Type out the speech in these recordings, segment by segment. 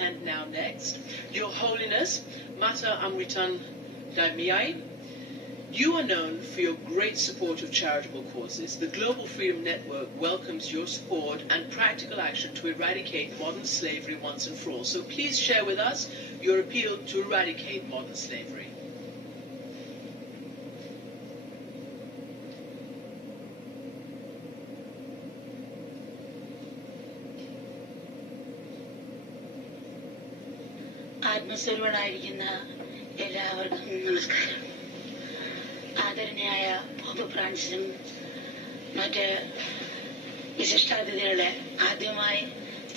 And now next, Your Holiness, Mater Amritanandamayi, you are known for your great support of charitable causes. The Global Freedom Network welcomes your support and practical action to eradicate modern slavery once and for all. So please share with us your appeal to eradicate modern slavery. ആത്മസ്വരൂപനായിരിക്കുന്ന എല്ലാവർക്കും നമസ്കാരം. ആദരണീയായ pop ഫ്രാൻസിസും മറ്റ് വിശിഷ്ടാതിഥികളെ ആദ്യമായി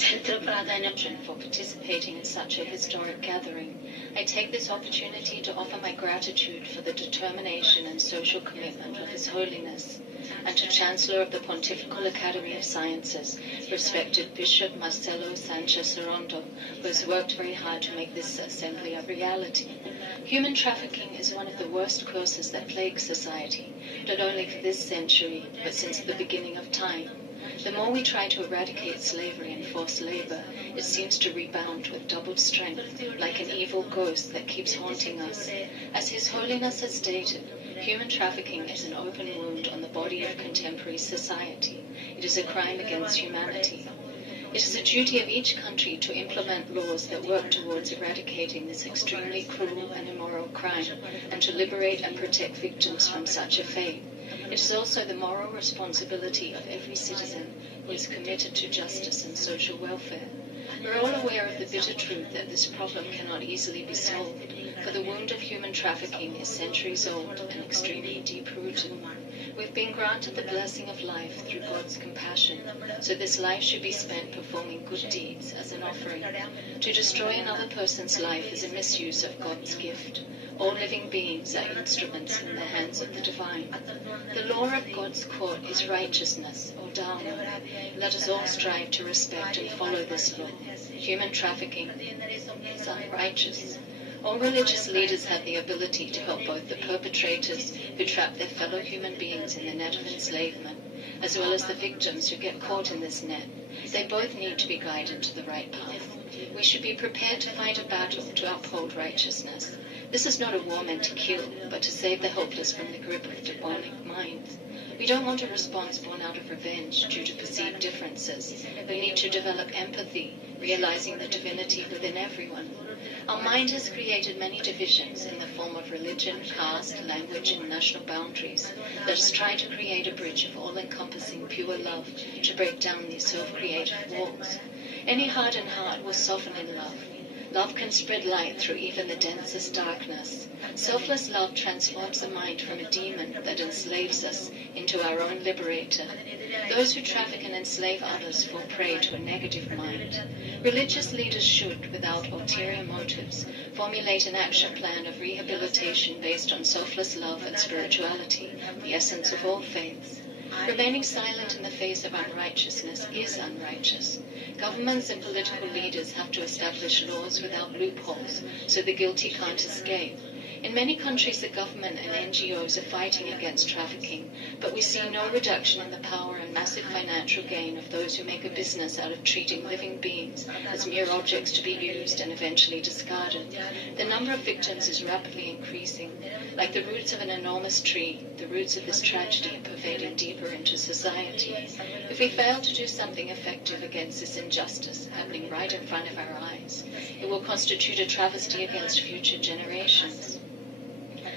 ചരിത്ര പ്രാധാന്യം for participating in such a historic gathering. I take this opportunity to offer my gratitude for the determination and social commitment of His Holiness and to Chancellor of the Pontifical Academy of Sciences, respected Bishop Marcelo Sanchez Sorondo, who has worked very hard to make this assembly a reality. Human trafficking is one of the worst curses that plague society, not only for this century, but since the beginning of time. The more we try to eradicate slavery and forced labor, it seems to rebound with doubled strength, like an evil ghost that keeps haunting us. As His Holiness has stated, human trafficking is an open wound on the body of contemporary society. It is a crime against humanity. It is the duty of each country to implement laws that work towards eradicating this extremely cruel and immoral crime and to liberate and protect victims from such a fate. It is also the moral responsibility of every citizen who is committed to justice and social welfare. We're all aware of the bitter truth that this problem cannot easily be solved, for the wound of human trafficking is centuries old and extremely deep-rooted. We've been granted the blessing of life through God's compassion, so this life should be spent performing good deeds as an offering. To destroy another person's life is a misuse of God's gift. All living beings are instruments in the hands of the divine. The law of God's court is righteousness, or Dharma. Let us all strive to respect and follow this law. Human trafficking is unrighteous. All religious leaders have the ability to help both the perpetrators who trap their fellow human beings in the net of enslavement, as well as the victims who get caught in this net. They both need to be guided to the right path. We should be prepared to fight a battle to uphold righteousness. This is not a war meant to kill, but to save the helpless from the grip of demonic minds. We don't want a response born out of revenge due to perceived differences. We need to develop empathy, realizing the divinity within everyone. Our mind has created many divisions in the form of religion, caste, language, and national boundaries. Let us try to create a bridge of all-encompassing pure love to break down these self-created walls. Any hardened heart will soften in love. Love can spread light through even the densest darkness. Selfless love transforms the mind from a demon that enslaves us into our own liberator. Those who traffic and enslave others fall prey to a negative mind. Religious leaders should, without ulterior motives, formulate an action plan of rehabilitation based on selfless love and spirituality, the essence of all faiths. Remaining silent in the face of unrighteousness is unrighteous. Governments and political leaders have to establish laws without loopholes so the guilty can't escape. In many countries, the government and NGOs are fighting against trafficking, but we see no reduction in the power and massive financial gain of those who make a business out of treating living beings as mere objects to be used and eventually discarded. The number of victims is rapidly increasing. Like the roots of an enormous tree, the roots of this tragedy are pervading deeper into society. If we fail to do something effective against this injustice happening right in front of our eyes, it will constitute a travesty against future generations.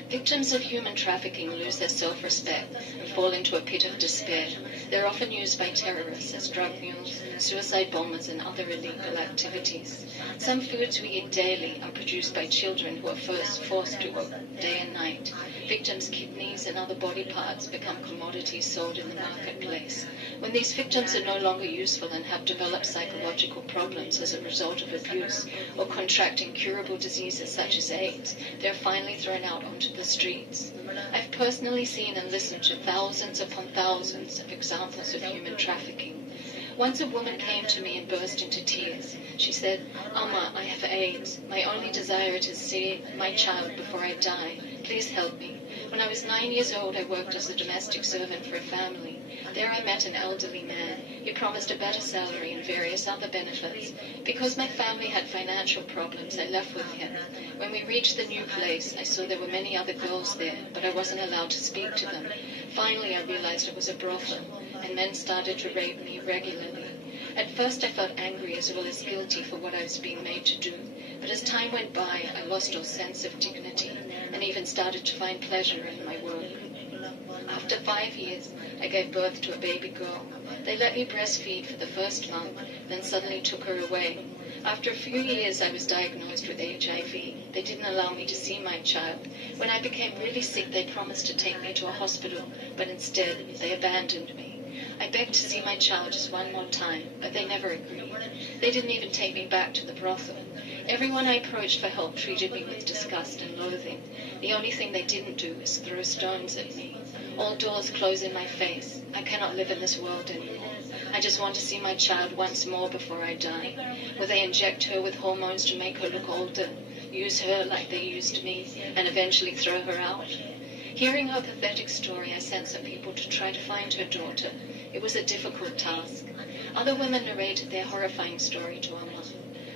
Victims of human trafficking lose their self-respect and fall into a pit of despair. They're often used by terrorists as drug mules, suicide bombers, and other illegal activities. Some foods we eat daily are produced by children who are first forced to work day and night. Victims' kidneys and other body parts become commodities sold in the marketplace. When these victims are no longer useful and have developed psychological problems as a result of abuse or contract incurable diseases such as AIDS, they're finally thrown out onto the streets. I've personally seen and listened to thousands upon thousands of examples of human trafficking. Once a woman came to me and burst into tears. She said, "Amma, I have AIDS. My only desire is to see my child before I die. Please help me." When I was 9 years old, I worked as a domestic servant for a family. There I met an elderly man. He promised a better salary and various other benefits. Because my family had financial problems, I left with him. When we reached the new place, I saw there were many other girls there, but I wasn't allowed to speak to them. Finally, I realized it was a brothel, and men started to rape me regularly. At first, I felt angry as well as guilty for what I was being made to do. But as time went by, I lost all sense of dignity and even started to find pleasure in my work. After 5 years, I gave birth to a baby girl. They let me breastfeed for the first month, then suddenly took her away. After a few years, I was diagnosed with HIV. They didn't allow me to see my child. When I became really sick, they promised to take me to a hospital, but instead, they abandoned me. I begged to see my child just one more time, but they never agreed. They didn't even take me back to the brothel. Everyone I approached for help treated me with disgust and loathing. The only thing they didn't do was throw stones at me. All doors close in my face. I cannot live in this world anymore. I just want to see my child once more before I die. Will they inject her with hormones to make her look older, use her like they used me, and eventually throw her out? Hearing her pathetic story, I sent some people to try to find her daughter. It was a difficult task. Other women narrated their horrifying story to Amma.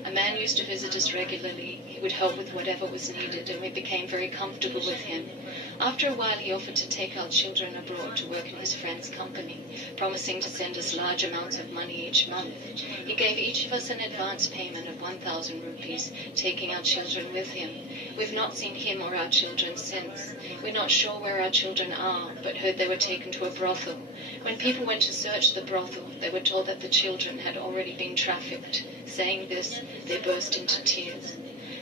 A man used to visit us regularly. He would help with whatever was needed, and we became very comfortable with him. After a while, he offered to take our children abroad to work in his friend's company, promising to send us large amounts of money each month. He gave each of us an advance payment of 1,000 rupees, taking our children with him. We've not seen him or our children since. We're not sure where our children are, but heard they were taken to a brothel. When people went to search the brothel, they were told that the children had already been trafficked. Saying this, they burst into tears.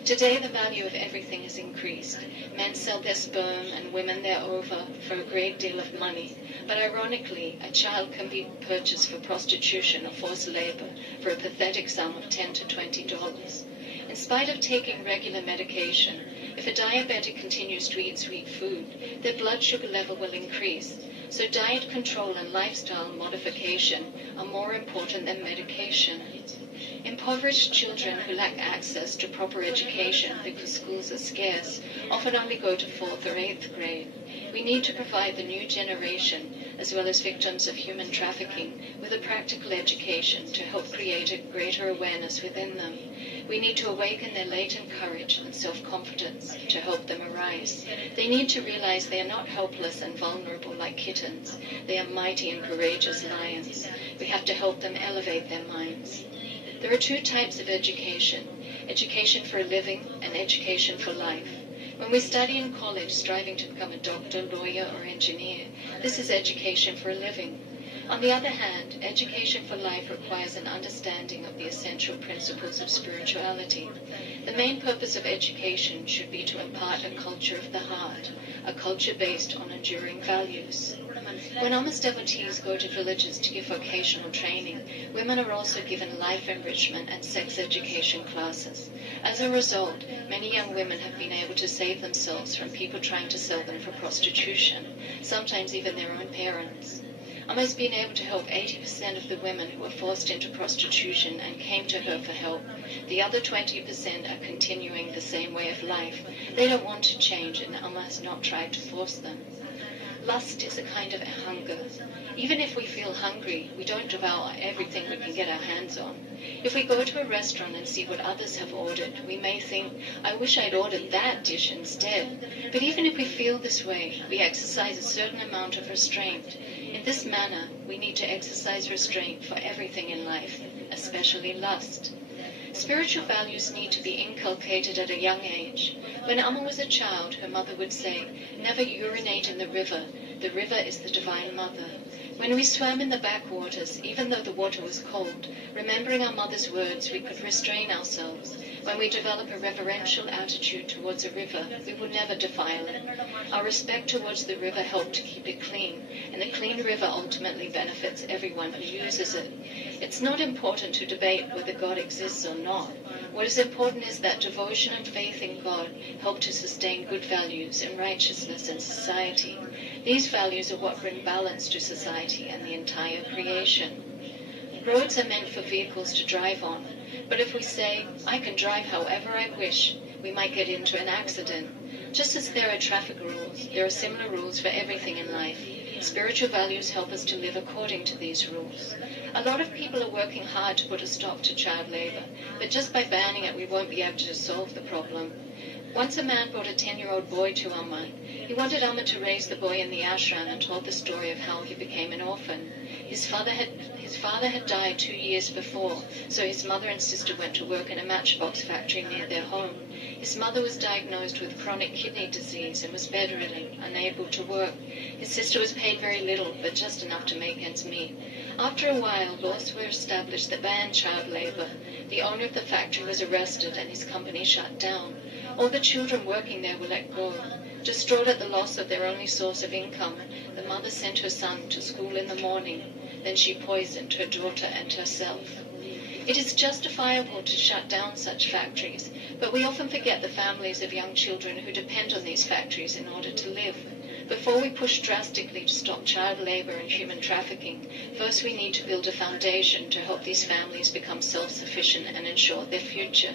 Today, the value of everything has increased. Men sell their sperm and women their ova for a great deal of money. But ironically, a child can be purchased for prostitution or forced labor for a pathetic sum of $10 to $20. In spite of taking regular medication, if a diabetic continues to eat sweet food, their blood sugar level will increase. So diet control and lifestyle modification are more important than medication. Impoverished children who lack access to proper education because schools are scarce often only go to 4th or 8th grade. We need to provide the new generation, as well as victims of human trafficking, with a practical education to help create a greater awareness within them. We need to awaken their latent courage and self-confidence to help them arise. They need to realize they are not helpless and vulnerable like kittens. They are mighty and courageous lions. We have to help them elevate their minds. There are two types of education: education for a living and education for life. When we study in college striving to become a doctor, lawyer, or engineer, this is education for a living. On the other hand, education for life requires an understanding of the essential principles of spirituality. The main purpose of education should be to impart a culture of the heart, a culture based on enduring values. When Amma's devotees go to villages to give vocational training, women are also given life enrichment and sex education classes. As a result, many young women have been able to save themselves from people trying to sell them for prostitution, sometimes even their own parents. Amma has been able to help 80% of the women who were forced into prostitution and came to her for help. The other 20% are continuing the same way of life. They don't want to change, and Amma has not tried to force them. Lust is a kind of a hunger. Even if we feel hungry, we don't devour everything we can get our hands on. If we go to a restaurant and see what others have ordered, we may think, I wish I'd ordered that dish instead. But even if we feel this way, we exercise a certain amount of restraint. In this manner, we need to exercise restraint for everything in life, especially lust. Spiritual values need to be inculcated at a young age. When Amma was a child, her mother would say, never urinate in the river. The river is the Divine Mother. When we swam in the backwaters, even though the water was cold, remembering our mother's words, we could restrain ourselves. When we develop a reverential attitude towards a river, we will never defile it. Our respect towards the river helps to keep it clean, and the clean river ultimately benefits everyone who uses it. It's not important to debate whether God exists or not. What is important is that devotion and faith in God help to sustain good values and righteousness in society. These values are what bring balance to society and the entire creation. Roads are meant for vehicles to drive on, But if we say, I can drive however I wish, we might get into an accident. Just as there are traffic rules, there are similar rules for everything in life. Spiritual values help us to live according to these rules. A lot of people are working hard to put a stop to child labor, but just by banning it, we won't be able to solve the problem. Once a man brought a 10-year-old boy to Amma. He wanted Amma to raise the boy in the ashram and told the story of how he became an orphan. His father had died 2 years before, so his mother and sister went to work in a matchbox factory near their home. His mother was diagnosed with chronic kidney disease and was bedridden, unable to work. His sister was paid very little, but just enough to make ends meet. After a while, laws were established that banned child labor. The owner of the factory was arrested and his company shut down. All the children working there were let go. Distraught at the loss of their only source of income, the mother sent her son to school in the morning. Then she poisoned her daughter and herself. It is justifiable to shut down such factories, but we often forget the families of young children who depend on these factories in order to live. Before we push drastically to stop child labor and human trafficking, first we need to build a foundation to help these families become self-sufficient and ensure their future.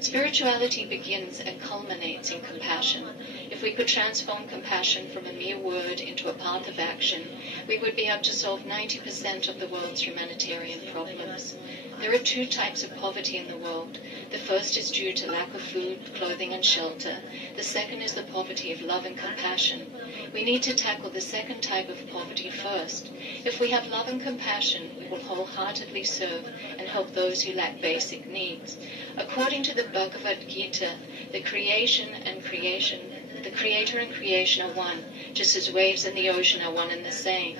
Spirituality begins and culminates in compassion. If we could transform compassion from a mere word into a path of action, we would be able to solve 90% of the world's humanitarian problems. There are 2 types of poverty in the world. The first is due to lack of food, clothing and shelter. The second is the poverty of love and compassion. We need to tackle the second type of poverty first. If we have love and compassion, we will wholeheartedly serve and help those who lack basic needs. According to the Bhagavad Gita, the creator and creation are one, just as waves in the ocean are one and the same.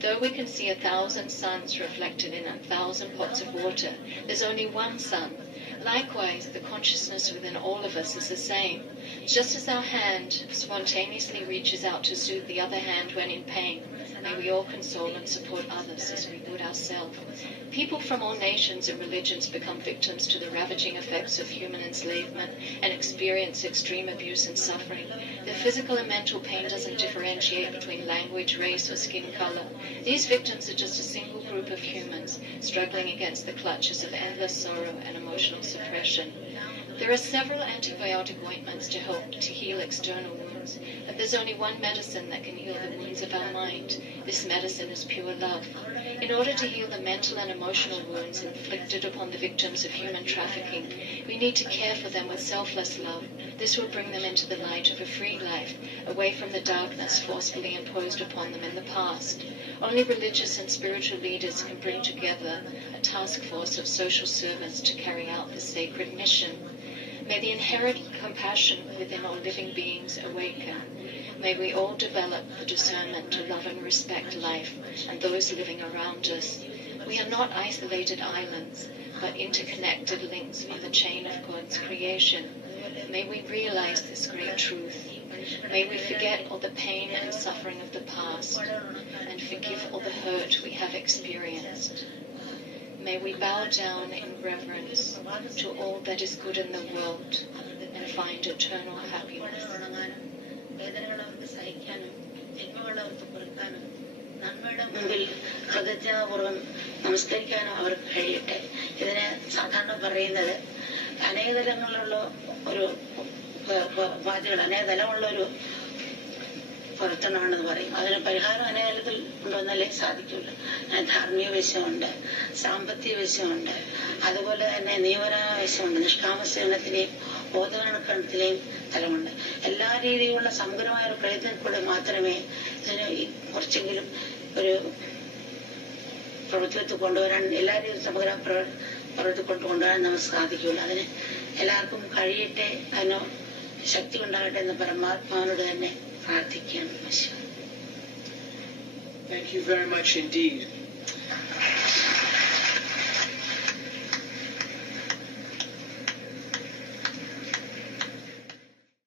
Though we can see 1,000 suns reflected in 1,000 pots of water, there's only one sun. Likewise, the consciousness within all of us is the same. Just as our hand spontaneously reaches out to soothe the other hand when in pain, may we all console and support others as we would ourselves. People from all nations and religions become victims to the ravaging effects of human enslavement and experience extreme abuse and suffering. Their physical and mental pain doesn't differentiate between language, race, or skin color. These victims are just a single group of humans struggling against the clutches of endless sorrow and emotional suppression. There are several antibiotic ointments to help to heal external wounds, but there's only one medicine that can heal the wounds of our mind. This medicine is pure love. In order to heal the mental and emotional wounds inflicted upon the victims of human trafficking, we need to care for them with selfless love. This will bring them into the light of a free life, away from the darkness forcefully imposed upon them in the past. Only religious and spiritual leaders can bring together a task force of social servants to carry out this sacred mission. May the inherent compassion within all living beings awaken. May we all develop the discernment to love and respect life and those living around us. We are not isolated islands, but interconnected links on the chain of God's creation. May we realize this great truth. May we forget all the pain and suffering of the past and forgive all the hurt we have experienced. May we bow down in reverence to all that is good in the world and find eternal happiness. മുമ്പിൽ കൃതജ്ഞതാപൂർവ്വം നമസ്കരിക്കാനും അവർക്ക് കഴിയട്ടെ. ഇതിനെ സാധാരണ പറയുന്നത് അനേക തലങ്ങളിലുള്ള ഒരു വാചകൾ, അനേക തലമുള്ള ഒരു പ്രവർത്തനമാണെന്ന് പറയും. അതിന് പരിഹാരം അനേക തലത്തിൽ കൊണ്ടുവന്നാലേ സാധിക്കുള്ളൂ. ധാർമ്മിക വശമുണ്ട്, സാമ്പത്തിക വശമുണ്ട്, അതുപോലെ തന്നെ നിയമപരമായ വശമുണ്ട്, നിഷ്കാമ സേവനത്തിലെയും ബോധവൽക്കരണത്തിലെയും തലമുണ്ട്. എല്ലാ രീതിയിലുള്ള സമഗ്രമായ ഒരു പ്രയത്നത്തിലൂടെ മാത്രമേ ഇതിന് കുറച്ചെങ്കിലും ഒരു പ്രവർത്തനത്തിൽ കൊണ്ടുവരാൻ, എല്ലാ രീതിയിലും സമഗ്ര പ്രവർത്തനത്തിൽ കൊണ്ടുവരാൻ നമുക്ക് സാധിക്കുള്ളൂ. അതിന് എല്ലാവർക്കും കഴിയട്ടെ, അതിന് ശക്തി ഉണ്ടാകട്ടെ എന്ന് പരമാത്മാവിനോട് തന്നെ പ്രാർത്ഥിക്കുകയാണ്. Thank you very much indeed.